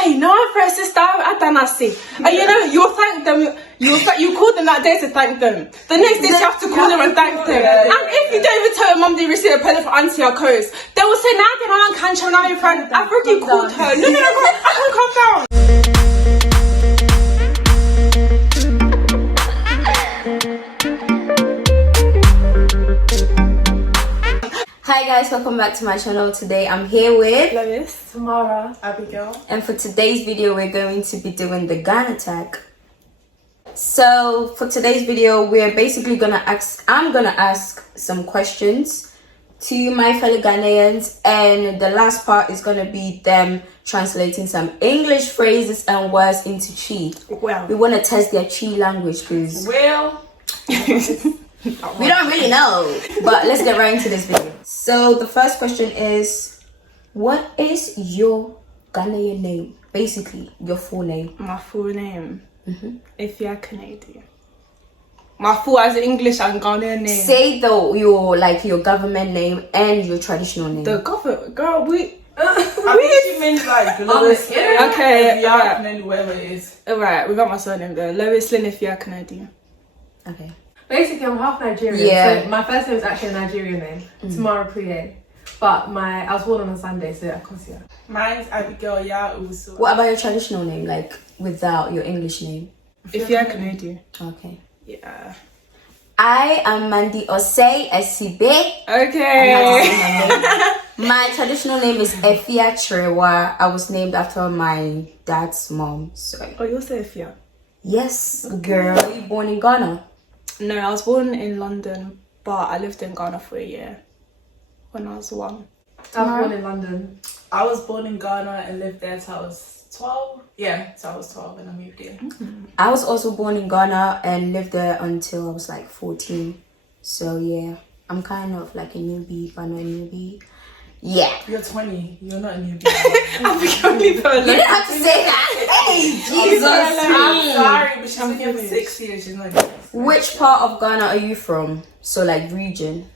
Hey, no one for a sister. I done I see. And you know, you'll thank them. You call them that day to thank them. The next day you have to call them and thank them. And if you don't even tell your mum they received a present for auntie or coast, they will say, "Now get on, can't you now your friend? I've already called her." No, I can calm down. Hi guys, welcome back to my channel. Today I'm here with Lois, Tamara, Abigail, and for today's video we're going to be doing the Ghana tag. So for today's video we're basically I'm gonna ask some questions to my fellow Ghanaians, and the last part is gonna be them translating some English phrases and words into Chi. Well, we want to test their Chi language because we don't really know, but let's get right into this video. So the first question is, what is your Ghanaian name? Basically, your full name. my full name. If you're Canadian. My full as English and Ghanaian name. Say though your government name and your traditional name. The government, girl, we. I think she means like Lois. Okay, yeah, and then whoever it is. Alright, we got my surname there. Lois Lynn if you're Canadian. Okay. Basically, I'm half Nigerian. Yeah. So my first name is actually a Nigerian name, Tamara Priye. But I was born on a Sunday, so of course, yeah. Mine's Abigail, yeah, also. What about your traditional name, like without your English name? If you're Canadian. Okay. Yeah. I am Mandy Osei Esibe. Okay. My traditional name is Efia Trewa. I was named after my dad's mom. So Oh, you're Sophia? yes, girl. Were you born in Ghana? No, I was born in London, but I lived in Ghana for a year when I was 1. I was born in London. I was born in Ghana and lived there till I was 12. Yeah, till I was 12 and I moved here. I was also born in Ghana and lived there until I was like 14. So yeah, I'm kind of like a newbie, but not a newbie. Yeah. You're 20. You're not a newbie. I'm becoming You didn't have to say that. Hey, Jesus. I'm sorry, but she's been here for 6 years. She's not. Which part of Ghana are you from? So like region.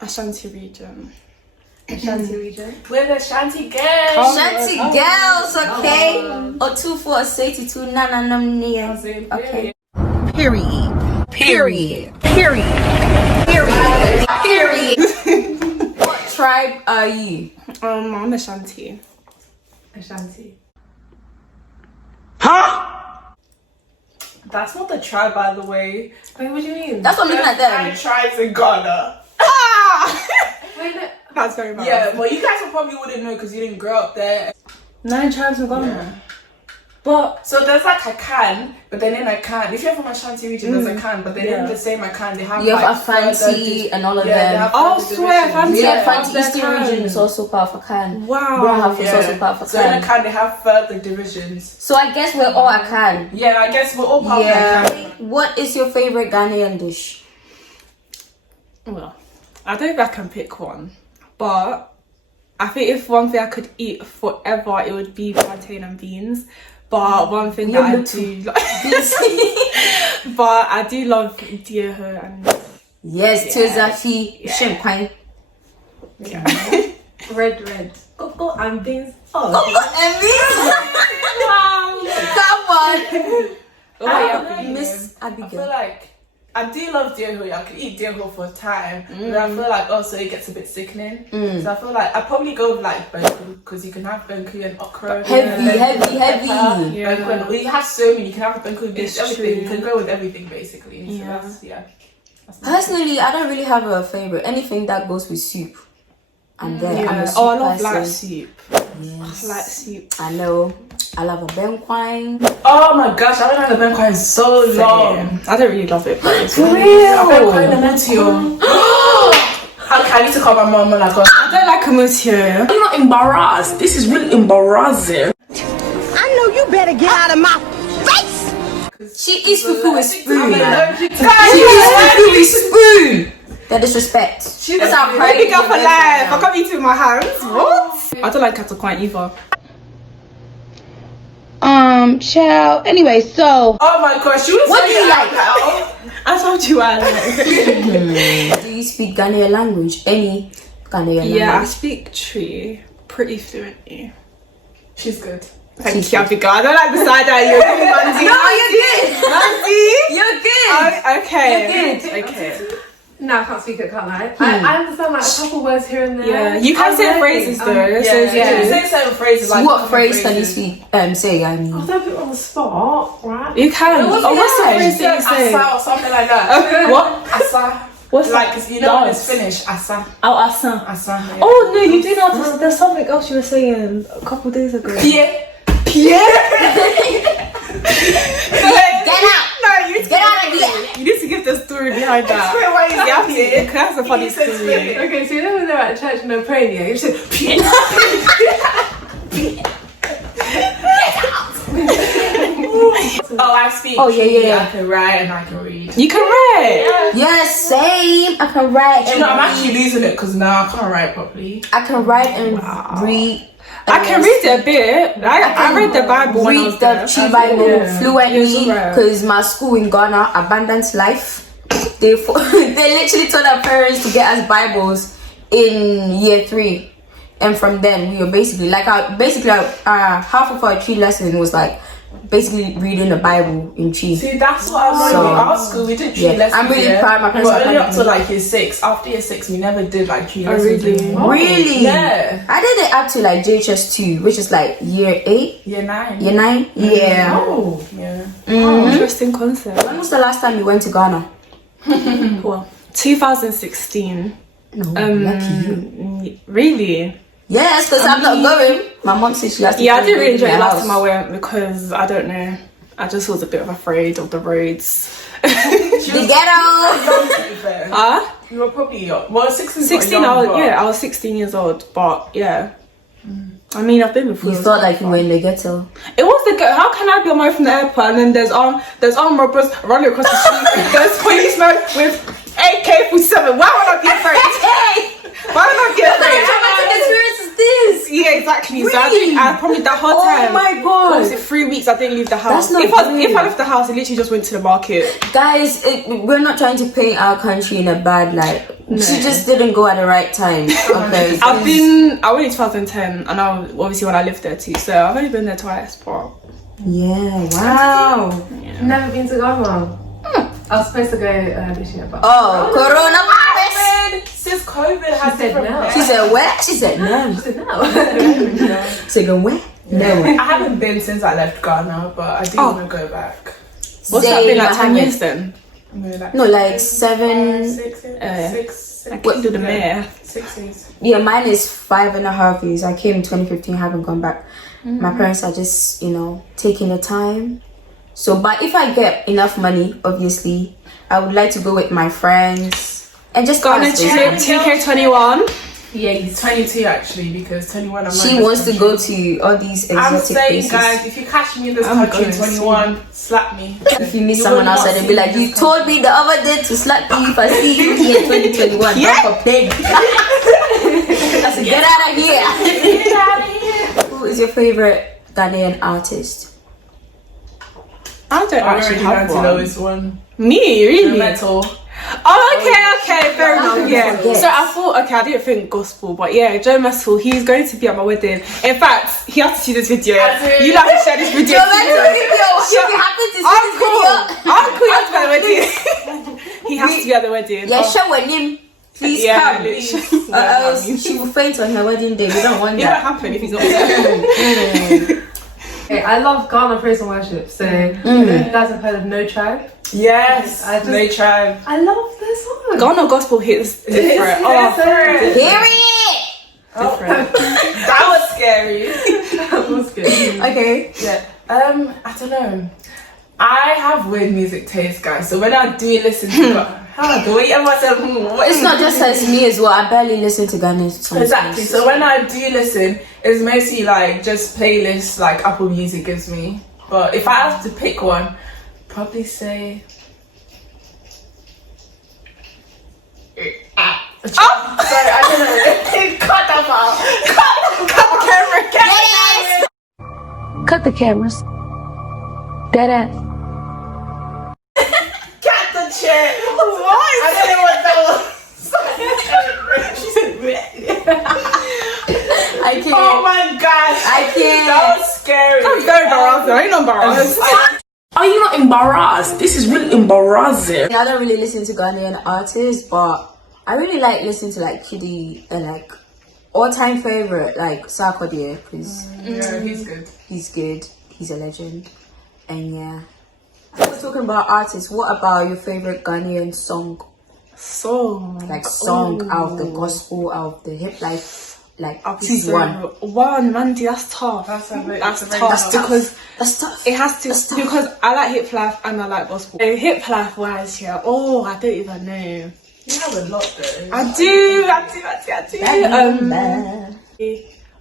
Ashanti region. Ashanti region. We're the Shanti girls. Shanty girls, okay? Or 2 for a city, 2 nananam okay. Period. What tribe are you? I'm Ashanti. Ashanti. That's not the tribe, by the way. Wait, what do you mean? That's what I'm looking at them. 9 tribes in Ghana. Wait, no. That's very bad. Yeah, but you guys probably wouldn't know because you didn't grow up there. 9 tribes in Ghana. Yeah. But so there's like a can, but then in a can. If you're from Ashanti region, there's a can, but then in the same can they have You like have Afanti and all of they them. have Oh, further swear, divisions. Afanti. Yeah, Yeah, Fanti the Eastern can. region is also part of a can. Wow. Brohalf is also part of a So in a can. can they have further divisions. So I guess we're all a can. Yeah, I guess we're all part of that can. What is your favorite Ghanaian dish? Well, I don't think I can pick one, but I think if one thing I could eat forever, it would be plantain and beans. But one thing that I do, but I do love dieho and Yes, Tuzafi, Shemkwine. yeah. Red. Cocoa and beans. Oh. Come on. Oh, I yeah. don't know, Miss I feel Abigail. like I do love deerho. I could eat deerho for a time, but I feel like also it gets a bit sickening. So I feel like I'd probably go with like benku because you can have benku and okra. Heavy. Yeah. Benku and, well, you have so many. You can have benku with It's everything. true. You can go with everything basically. So Yeah. that's That's my Personally, I don't really have a favorite. Anything that goes with soup. And then I'm a soup Oh, I love person. light soup. Yes. Light soup. I know. I love a benquine. Oh my gosh, I haven't had a benku in so long. I don't really love it, but it's I've been quite a mutio. I need to call my mom when I go. I don't like a mutio. I'm not embarrassed. This is really embarrassing. I know you better get out of my face! She eats fufu with spoon. I'm allergic to She eats fufu with spoon. That disrespect. That's our Baby girl for right life. I now. can't eat it with my hands. What? I don't like katakwine either. Child. Anyway, so. Oh my gosh, What do you like? I told you I like. Do you speak Ghanaian language? Any Ghanaian Yeah, I language? speak Tree pretty fluently. She's good. Thank you, Abigail. I don't like the side eye you're giving Manzi. No, you're good. You're good. Okay. You're good. Okay. No, I can't speak it, can't I? I understand like a couple words here and there. Yeah, you can say phrases though. Yeah, So you can say certain phrases like. What phrase can you speak? Say, I mean. Oh, don't put it on the spot, right? you can. What's What's the that? phrase that you say? Asa or something like that. What? Asa. What's Like, that? you know when it's finished. Asa. Oh, Asa. Asa. Yeah. Oh no, you do know. There's something else you were saying a couple days ago. Pierre. Pierre. Get out. No, you Get out of here. You need to give the story behind that. Explain why he's Yeah, Pierre. that's a funny Explain story. it. Okay, so you know when they're at church and they're praying, yeah, you say, Oh, I speak. Oh, yeah. I can write and I can read. You can write. Yes, same. I can write. You know, I'm actually losing it because now I can't write properly. I can write and read. I can read it a bit. I read the Bible when I was Read the there. Chi Bible Yeah. fluently It's alright. because my school in Ghana, Abundance Life, they literally told our parents to get us Bibles in year 3, and from then we were basically like half of our Chi lesson was like basically reading the Bible in Chi. See, that's what I'm So, learning. Our school, we did tree yeah, lessons. I'm really proud my parents But are only proud up of to me. like year 6. After year 6, we never did like tree lessons really? anymore. Really? Yeah. I did it up to like JHS 2, which is like year 8, Year 9. year 9. Yeah. Oh. Yeah. Interesting concept. When was the last time you went to Ghana? 2016. No, lucky you. Really? Yes, because I'm not going. My mom said she has to. Yeah, I come didn't really and enjoy visit it my last house. time I went because I don't know. I just was a bit afraid of the roads. The ghetto. Huh? You were probably young. Well, 16. 16. I was 16 years old, but yeah. I mean, I've been before. You felt like you were in the ghetto. It was the go. How can I be on my way from the airport and then there's armed robbers running across the street? There's policemen with AK-47. Why would I be afraid? Hey, Why would I be what kind of afraid? traumatic experience is this? Yeah, exactly. So I Really? think I probably that whole Oh time. my What was god, it 3 weeks? I didn't leave the house. That's not If I good. left the house, I literally just went to the market. guys! We're not trying to paint our country in a bad light. She just didn't go at the right time. Okay, I went in 2010, and obviously when I lived there too. So I've only been there twice, but yeah. Wow. never been to Ghana. I was supposed to go this year, but Oh, coronavirus. Since COVID has She said different no. She said where? She said no. I said no. She said go where? No. I haven't been since I left Ghana, but I do want to go back. what's that been Same, like I 10 haven't. years then? No, like 7. 6 I couldn't do the math. 6 years. Yeah, mine is 5.5 years. I came in 2015, haven't gone back. My parents are just, taking the time. So, but if I get enough money, obviously, I would like to go with my friends and just Go on a pass, trip, basically. TK21. Yeah, he's 22 actually, because 21 I'm She wants to go to all these exotic I'm saying, places. guys, if you catch me in this I'm country, going 21, slap me. If you meet You someone will not outside, they'll be see like, me in you this told me the other day to slap you if I see you here in 2021. Yeah. Don't complain. I said, get out of here. Get out of here. Who is your favorite Ghanaian artist? I don't I actually already have know one. to know this one. Me, really? Metal. Oh, okay, fair enough. Yeah. forget. So I thought, I didn't think gospel, but yeah, Joe Mettle, he's going to be at my wedding. In fact, he has to see this video. I do. You like to share this video. Joe Mettle video. If you happen to see this Uncle, video, Uncle, you have to be at the wedding. He has to be at the wedding. yeah, Oh, show her name. Please yeah, come. literally. Or else she will faint on her wedding day. We don't want It won't that. happen if he's not there. Okay, I love Ghana praise and worship. So you guys have heard of No Tribe. Yes, I just- they tried. I love this song. Ghana gospel hits different. Oh, Different. Period. different. That was scary. That was good. Okay. Yeah. I don't know. I have weird music taste, guys. So when I do listen to the way I myself, It's not just as me as well. I barely listen to Ghanaian songs. exactly. So when I do listen, it's mostly like just playlists like Apple Music gives me. But if I have to pick one, probably say. Sorry, I don't know. Cut that out. Cut the camera. Yes. Cut the cameras. Dead ass. Cut the chair. What? I don't know what that was. She said, I can't. oh my gosh. I I can't. That was scary. That's very embarrassing. I ain't not embarrassed. Are you not embarrassed? This is really embarrassing. I don't really listen to Ghanaian artists, but I really like listening to like Kiddy and like all-time favorite like Sarkodie, because Yeah, he's good. he's good. He's a legend. And yeah. We're talking about artists. What about your favorite Ghanaian song? Song. Like song out of the gospel, out of the hip life. Like I'll be choose so one. one, Mandy, that's tough. That's a very That's tough. tough because That's tough. it has to, That's tough. because I like hip life and I like gospel. So hip life wise, yeah. Oh, I don't even know. You have a lot though. I do.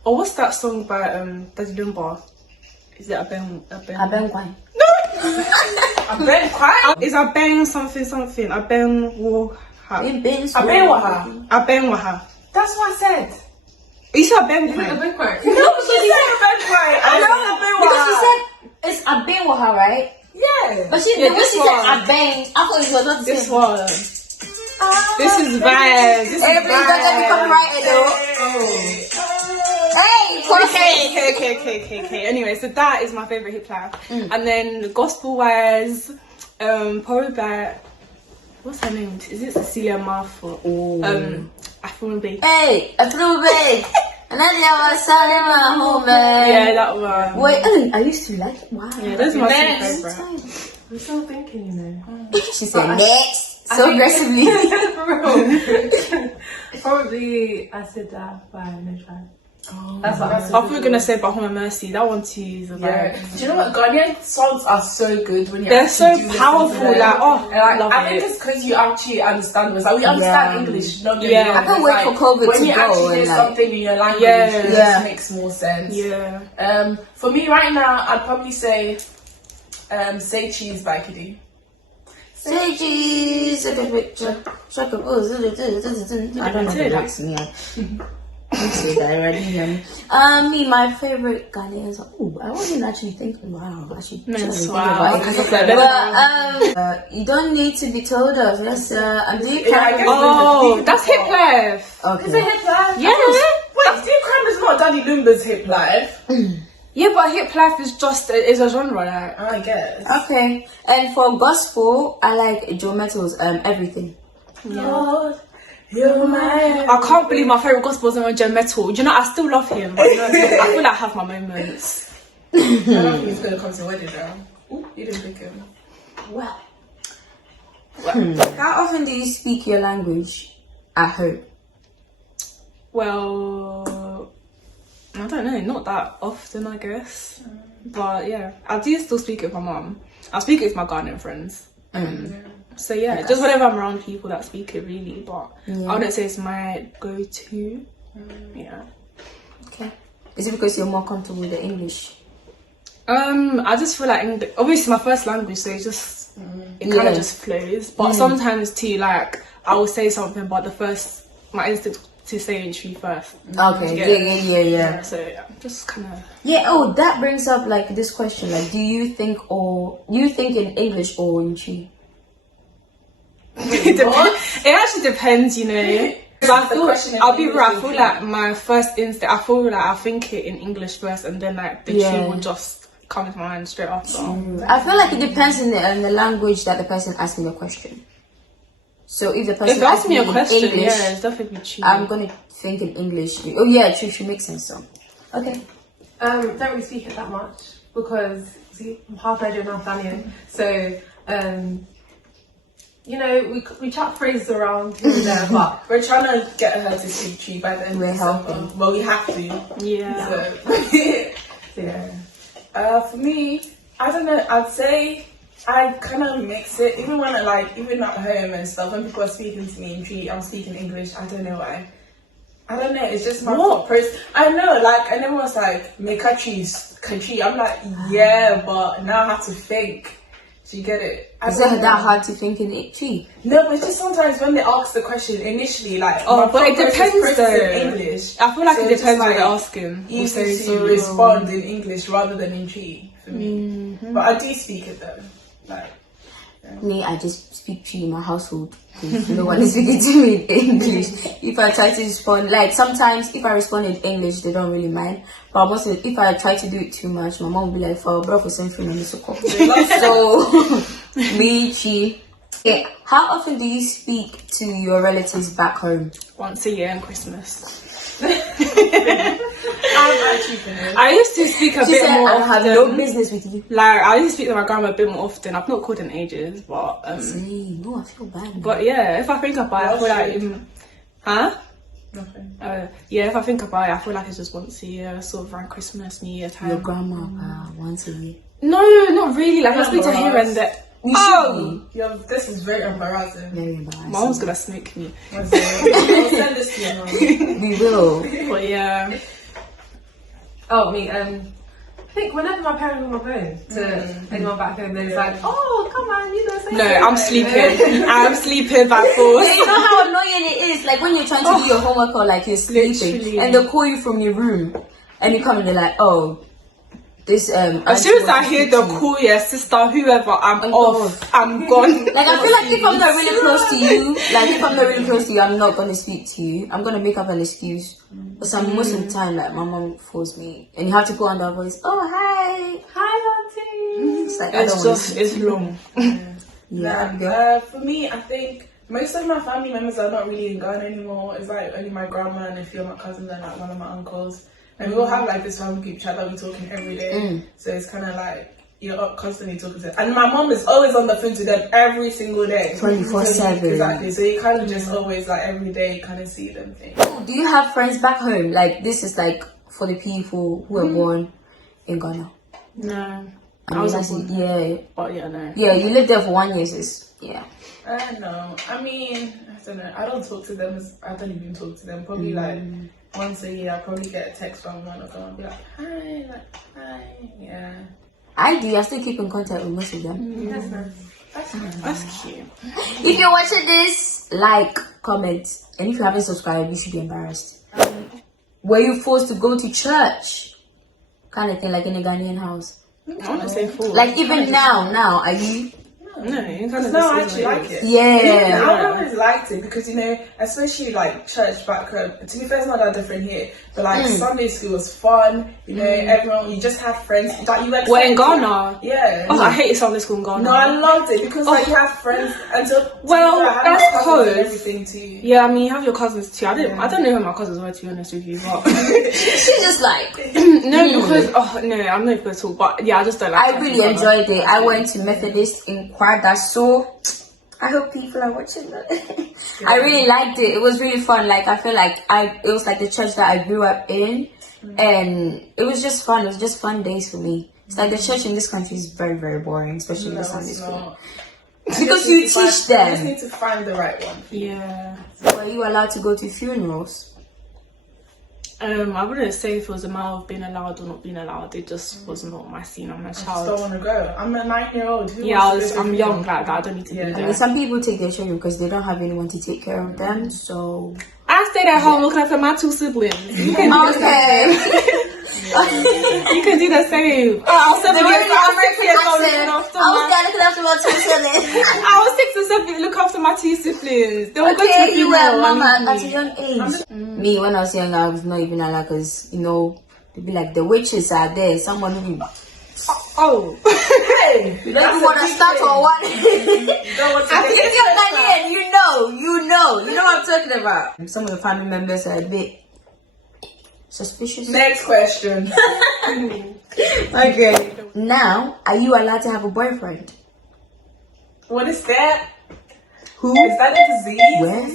Oh, what's that song by Daddy Lumba? Is it Abeng? Abengwan. I'm very quiet. Is Abeng something? Abeng Waha. Abeng Waha. That's what I said. You said Abeng Waha. No, because you said very quiet. I know Because she said it's Abenwaha, right? Yeah. But she, Yeah, when this she one. said Abeng, I thought it was not the This same. one. This is bad. This is Everybody's gonna be copyrighted though. Hey, Okay. Anyway, so that is my favorite hip life. And then gospel wise, probably by, what's her name? Is it Cecilia Martha? I feel big. Hey, I flew big. And then there was selling my home, man. Yeah, that one. Wait, I used to like it. Wow. Yeah, those are my two Next. favorite. I'm still thinking, you know. She said next. So aggressively. Probably I said that by No Tribe. That's what I thought we were gonna say Bahama Mercy. That one too is a Yeah. vibe. Do you know what? Ghanaian songs are so good when you They're actually so do listen powerful. to them. Like, oh, And like, love I think it. it's because you actually understand words. Like, we understand English. Don't get me Yeah. wrong, I can't but wait like, for COVID when to you go actually hear and, like- something in your language, Yeah. it Yeah. just makes more sense. Yeah. For me right now, I'd probably say Say Cheese by Kiddy. Say cheese, take a picture. I don't know the lyrics, man. Say that already. Me, my favorite Ghanaian song. Ooh, I wasn't actually thinking. Wow, I should Wow. think about it. But you don't need to be told of. Let's. I'm doing crime. Oh, that's hip life. Okay. Is it hip life? Yeah. Wait, Deep Crime is not Daddy Lumba's hip life. Yeah, but hip life is just is a genre. Like. I guess. Okay. And for gospel, I like Joe Metals. Everything. Lord, you're my. I can't believe my favorite gospel isn't on Joe Metal. Do you know, I still love him, but you know, I feel like I have my moments. I don't think he's gonna come to the wedding now. Ooh, you didn't pick him. Well. How often do you speak your language at home? Well, I don't know, not that often, I guess. But yeah, I do still speak it with my mum. I speak it with my Ghanaian friends. So yeah, just whenever I'm around people that speak it, really. But I wouldn't say it's my go-to. Yeah. Okay. Is it because you're more comfortable with the English? I just feel like English, obviously my first language, so it just it kind of just flows. But sometimes too, like I will say something, but my instinct to say entry first. Okay. Yeah. So yeah, just kind of. Yeah. Oh, that brings up like this question: like, do you think in English or in Chi? It actually depends, you know. I'll be real. I feel like my first instinct, I think it in English first, and then like the tune will just come to my mind straight after. I feel like it depends in the language that the person asking the question. So if the person If they ask me a in question, English, yeah, it's definitely true. I'm gonna think in English. Oh yeah, true. Should make sense. So, okay. Don't really speak it that much because see, I'm half Nigerian, half Ghanaian. So you know, we chat phrases around here and there, but We're trying to get her to speak Chi by the end We're of December. helping. Well, we have to. Yeah. So, yeah. For me, I don't know. I'd say I kind of mix it. Even when even at home and stuff, when people are speaking to me in Chi, I'm speaking English. I don't know why. I don't know. It's just my thought process. I know. And everyone's like, "Make Chi." I'm like, yeah, but now I have to think. Do you get it? Is it that hard to think in Chi? No, but just sometimes when they ask the question initially, like, Oh, my but thought it process depends process though. in English. I feel like So it it's depends just, what they're like, asking. Easy to respond in English rather than in Chi for me. But I do speak it though. Like, Me, I just speak to you in my household. No one is speaking to me in English. If I try to respond, like sometimes if I respond in English, they don't really mind. But most of if I try to do it too much, my mom will be like, "For bro, for something, I'm so cool." So, me, she. Okay, how often do you speak to your relatives back home? Once a year on Christmas. I'm actually finished. I used to speak a She bit said, more "I often. have no business with you." Like, I used to speak to my grandma a bit more often. I've not called in ages, but No, I feel bad. but yeah, if I think about it, I feel like huh? Nothing. Yeah, if I think about it, I feel like it's just once a year, sort of around Christmas, New Year time. Your grandma once a year. No, not really. Like I speak to here and there. You should Yo, this is very embarrassing. be. Very embarrassing. My mom's gonna smoke me. I'll send this to your mom. We will. But yeah. Oh, me. I think whenever my parents are on my phone to anyone back home, then it's like, oh, come on, you know, say No, something. I'm sleeping. I'm sleeping by force. You know how annoying it is, like when you're trying to do your homework or like you're sleeping, Literally. and they'll call you from your room, and you come and they're like, "Oh, this As soon as I hear the call, yeah, sister, whoever, I'm off. I'm gone. Like I feel like if I'm not really close to you, I'm not gonna speak to you. I'm gonna make up an excuse. But most of the time, like my mom calls me, and you have to put on that voice. Oh hi, Hi, it's like I don't It's want to just, speak. it's long. For me, I think most of my family members are not really in Ghana anymore. It's like only my grandma and a few of my cousins and like one of my uncles. And we all have like this family group chat that we talking every day. So it's kind of like you're up constantly talking to them. And my mom is always on the phone to them every single day. 24/7. Exactly. So you kind of just always like every day kind of see them things. Do you have friends back home? Like this is like for the people who were born in Ghana. No. I was that's born yeah. But yeah, no. Yeah, you lived there for 1 year, sis. Yeah. No. I mean, I don't know. I don't talk to them. I don't even talk to them. Probably like once a year, I'll probably get a text from one of them and be like, hi, yeah. I do. I still keep in contact with most of them. That's cute. If you're watching this, like, comment. And if you haven't subscribed, you should be embarrassed. Were you forced to go to church? Kind of thing, like in a Ghanaian house. I want to say four. Like even now, are you? No, you kind of No, I actually like it. Yeah. I always liked it because, you know, especially like church back home, to be fair, it's not that different here, but like Sunday school was fun, you know, everyone, you just have friends that you Well, in Ghana. Yeah. Oh, I hated Sunday school in Ghana. No, I loved it because like you have friends and so Well, that's cousins and cause- everything too. Yeah, I mean, you have your cousins too. I don't know who my cousins were, to be honest with you. But She's just like, no, because no, I'm not going to talk. But yeah, I just don't like. I really enjoyed it. I went to Methodist in Kwada, so I hope people are watching that. I really liked it. It was really fun. Like I feel like it was like the church that I grew up in, and it was just fun. It was just fun days for me. It's like the church in this country is very, very boring, especially in the Sunday school. Because you teach You just them. need to find the right one. Yeah. Were you allowed to go to funerals? I wouldn't say if it was a matter of being allowed or not being allowed. It just was not my scene. I'm a I just child. don't want to go. I'm a 9-year-old. Who Yeah, wants to go to I'm a young funeral? like that. I don't need to be I there. mean, some people take their children because they don't have anyone to take care of them. So I stayed at home looking after my two siblings. You can do the okay. same. You can do the same. I was 7 years old. I was 6 years old looking after I was 6 or 7 look after my two siblings. They were going to Okay, the you were a funeral mama and at a leave me. young age. Me, when I was young, I was not even allowed because, you know, they'd be like, the witches are there. Someone will be, Oh. you don't even want to start or what? If you're Ghanaian, you know what I'm talking about. Some of the family members are a bit suspicious. Next question. Okay. Now, are you allowed to have a boyfriend? What is that? Who? Is that a disease? Where?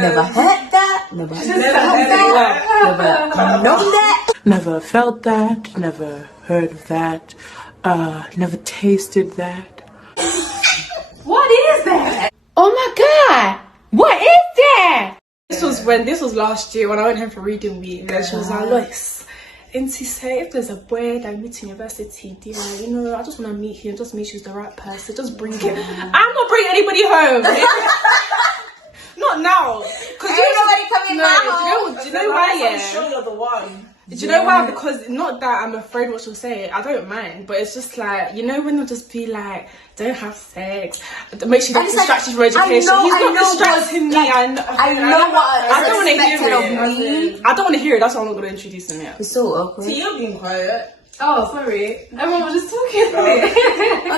Never heard that. Never heard Never that. Never known that. Never felt that, never heard of that, never tasted that. What is that? Oh my god! What is that? This was last year when I went home for reading week, and she was like, Lois, and she said, if there's a boy that I meet in university, dear, you know, I just want to meet him, just make sure he's the right person, just bring him. I'm not bringing anybody home. Not now. Because Ain't nobody coming in my home. Do you know why? I'm Yeah. sure you're the one. Do you know why? Because not that I'm afraid what she'll say. I don't mind, but it's just like, you know, when they'll just be like, "Don't have sex," make sure you get distracted from education. He's not distracting me. I know what I don't want to hear it. it. I don't want to hear it. That's why I'm not going to introduce him yet. It's so awkward. So you're being quiet. Oh, sorry. Everyone was just talking.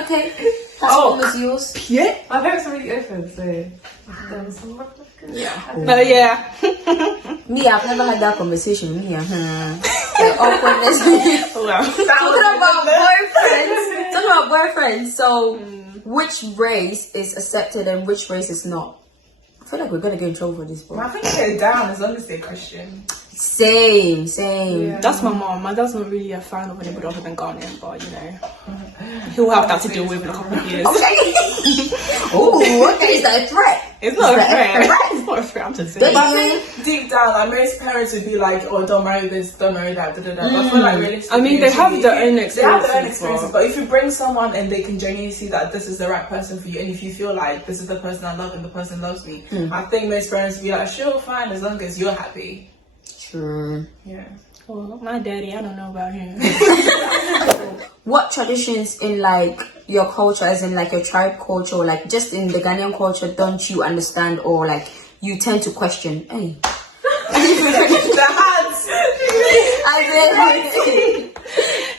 Okay. That's yours. Yeah. My parents are really open, so there was some Yeah. No, yeah. Me, I've never had that conversation with me. Like awkwardness. Well, Talking about boyfriends. So, which race is accepted and which race is not? I feel like we're gonna get in trouble for this, bro. I think they're down as long as they question. Same. Yeah. that's my mom. My dad's not really a fan of anybody other than Ghanaian, but you know, he'll have that to deal with in a couple of years. Oh, okay. Is that a threat? It's not a threat. threat? It's not a threat. I'm just saying. But I think deep down, like most parents would be like, "Oh, don't marry this, don't marry that." But I feel like realistically, I mean, they have their own experiences. They have their own experiences, but if you bring someone and they can genuinely see that this is the right person for you, and if you feel like this is the person I love and the person loves me, I think most parents would be like, "Sure, fine, as long as you're happy." True. Yeah. Well, my daddy, I don't know about him. What traditions in like your culture, as in like your tribe culture, or like just in the Ghanaian culture, don't you understand or like you tend to question? Hey. The hands.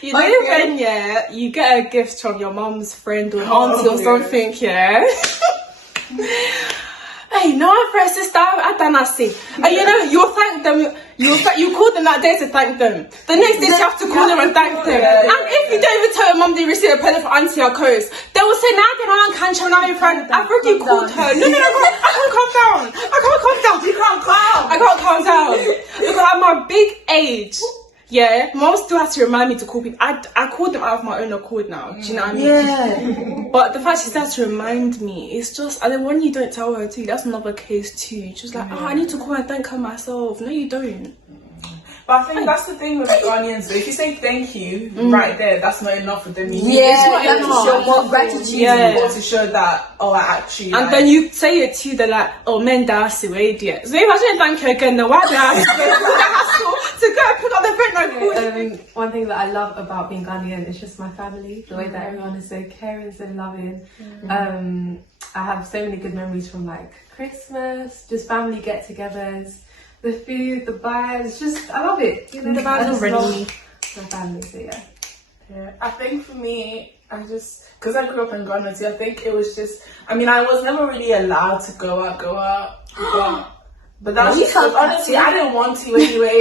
You know when you get a gift from your mom's friend or auntie or something, yeah. Hey, no, for a sister, I don't see. And you know, you'll thank them. You call them that day to thank them. The next day, you have to call them and thank them. And if you don't even tell your mum they received a present for auntie or coast, they will say, "Nah, I can't show now your friend. I've already called her." No, I can't calm down. I can't calm down. You can't calm. I can't calm down because I'm a big age. Yeah, mom still has to remind me to call people. I called them out of my own accord now. Do you know what I mean? Yeah. But the fact she has to remind me, it's just, and then when you don't tell her too, that's another case too. She's like, "Oh, I need to call and thank her myself." No, you don't. But I think that's the thing with Ghanaians. If you say thank you right there, that's not enough for them. Yeah, it's not you have to enough. show more gratitude. Yeah. To show that, oh, I actually. And then you say it too, they're like, "Oh, men that's you idiot." So if I shouldn't thank her again, then why do I have to go through the hassle to go and pick up the phone and call? One thing that I love about being Ghanaian is just my family. The way that everyone is so caring, so loving. I have so many good memories from like Christmas, just family get-togethers. The food, the vibes, just I love it. You know, The vibes I just already. love my family, so yeah. Yeah, I think for me, because I grew up in Ghana too, I think it was just, I mean, I was never really allowed to go out, but that's just, honestly, I didn't want to anyway.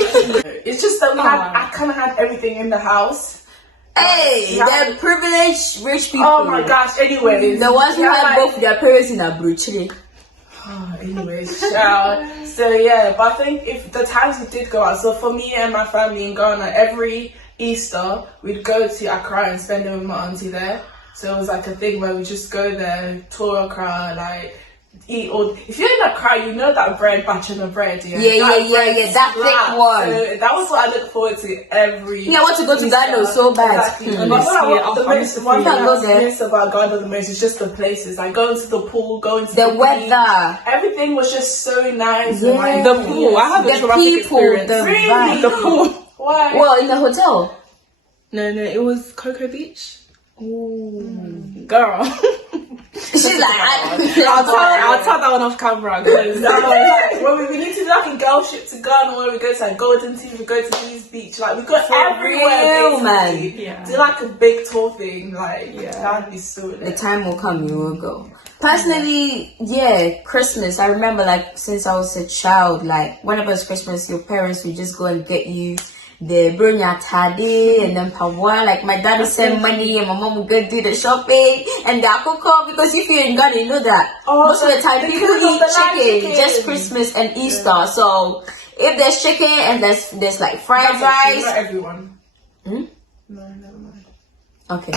It's just that I kind of had everything in the house. Hey, they're privileged rich people. Oh my gosh, anyways. The ones who had both their parents in Abuchi. Anyways, child. So yeah, but I think if the times we did go out, so for me and my family in Ghana, every Easter we'd go to Accra and spend it with my auntie there. So it was like a thing where we just go there, tour Accra, like eat all. If you're in Accra, you know that bread, bachelor bread, yeah. That thick one. So that was what I look forward to every. Yeah, I want to go to Ghana so bad. Exactly. But what I want the most, one thing I go there. miss about Ghana the most is just the places, like going to the pool, going to The beach. weather. Everything was just so nice. Yeah. And like, The pool. I have a The traumatic people, experience. the Really? vibe. The pool. Why? Well, in the hotel. No, it was Cocoa Beach. Ooh, girl. She's like, I'll tell that one off camera because Well, we need to do like a girl trip to Ghana where we go to like Golden Tee, we go to Lee's Beach, like we go everywhere. real, man. basically. Yeah. Do like a big tour thing, like that'd be so lit. the time will come, you will go. Personally, yeah, Christmas. I remember like since I was a child, like whenever it's Christmas, your parents would just go and get you the bronya tade and then pawa. Like my dad would send money and my mom would go do the shopping and the akoko, because if you're in Ghana, you know that most of the time people eat chicken, just Christmas and Easter. So if there's chicken and there's like fried rice. Not everyone. Hmm? No, never mind. Okay.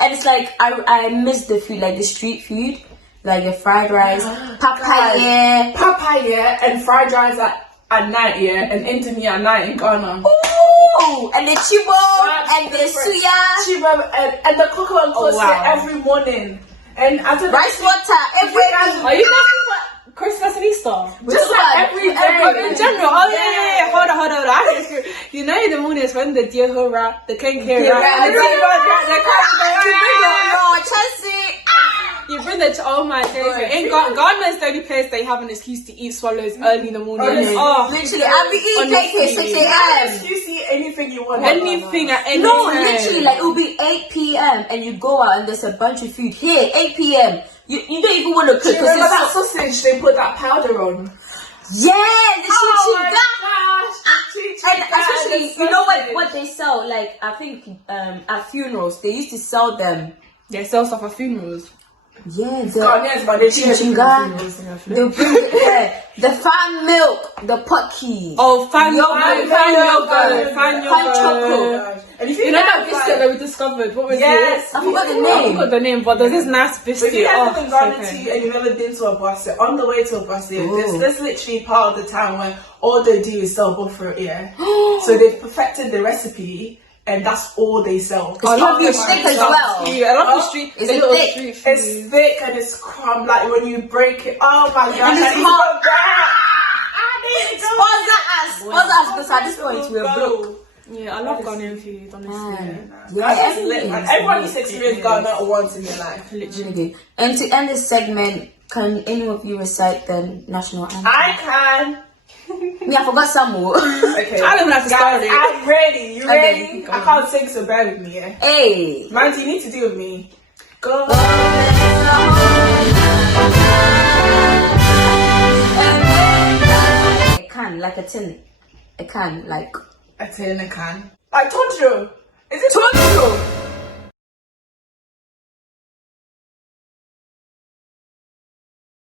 And it's like I miss the food, like the street food, like the fried rice, papaya. Papaya and fried rice at night, and indomie at night in Ghana. Ooh, and the chibo and the suya, Chiba and the cocoa and Oh, wow. every morning. And I don't rice water every Are you talking about Christmas and Easter. Just like every day. In general. Oh yeah. Hold on. I can you know the morning is when the Jehovah, the King Kira, and you bring the oh my days. In Ghana is the only place they have an excuse to eat swallows early in the morning. Literally, I'll be eating cake at 6 a.m. You see anything you want. Anything at any No, time. literally, like it will be 8 p.m. and you go out and there's a bunch of food here. 8 p.m. You don't even want to cook. Do you remember that sausage they put that powder on? Yeah, the Gosh, and especially, you know what they sell? Like I think at funerals they used to sell them. They sell stuff at funerals. Yeah, Ghanaians, but they chinga. They'll bring the fan milk, the puckies. Oh, fan yogurt. chocolate. And if You know that biscuit that we discovered? What was it? I forgot the I name. forgot the name, but there's this nice biscuit. If you guys haven't gone so to and you've never been to a bus, on the way to a bus, there's literally part of the town where all they do is sell buffalo, yeah. So they've perfected the recipe. And that's all they sell. I love your stick as well. I love the street. Is it thick? It's thick and it's crumb. Like when you break it. Oh my gosh! And it's I need hot. to go back. Sponsor us, because at this point we're broke. Yeah, I love Ghanaian food, honestly. Yeah, everyone needs to experience Ghana once in their life. Literally. And to end this segment, can any of you recite the national anthem? I can. Me, I forgot some more. Okay. I don't even have to start Guys, it. I'm ready. You Okay, ready? go I on. can't sing, so bear with me, yeah? Hey. Mandy, you need to do with me. Go. A can, like a tin. A can, like. A tin, a can. Like Tonjo. Is it Tonjo?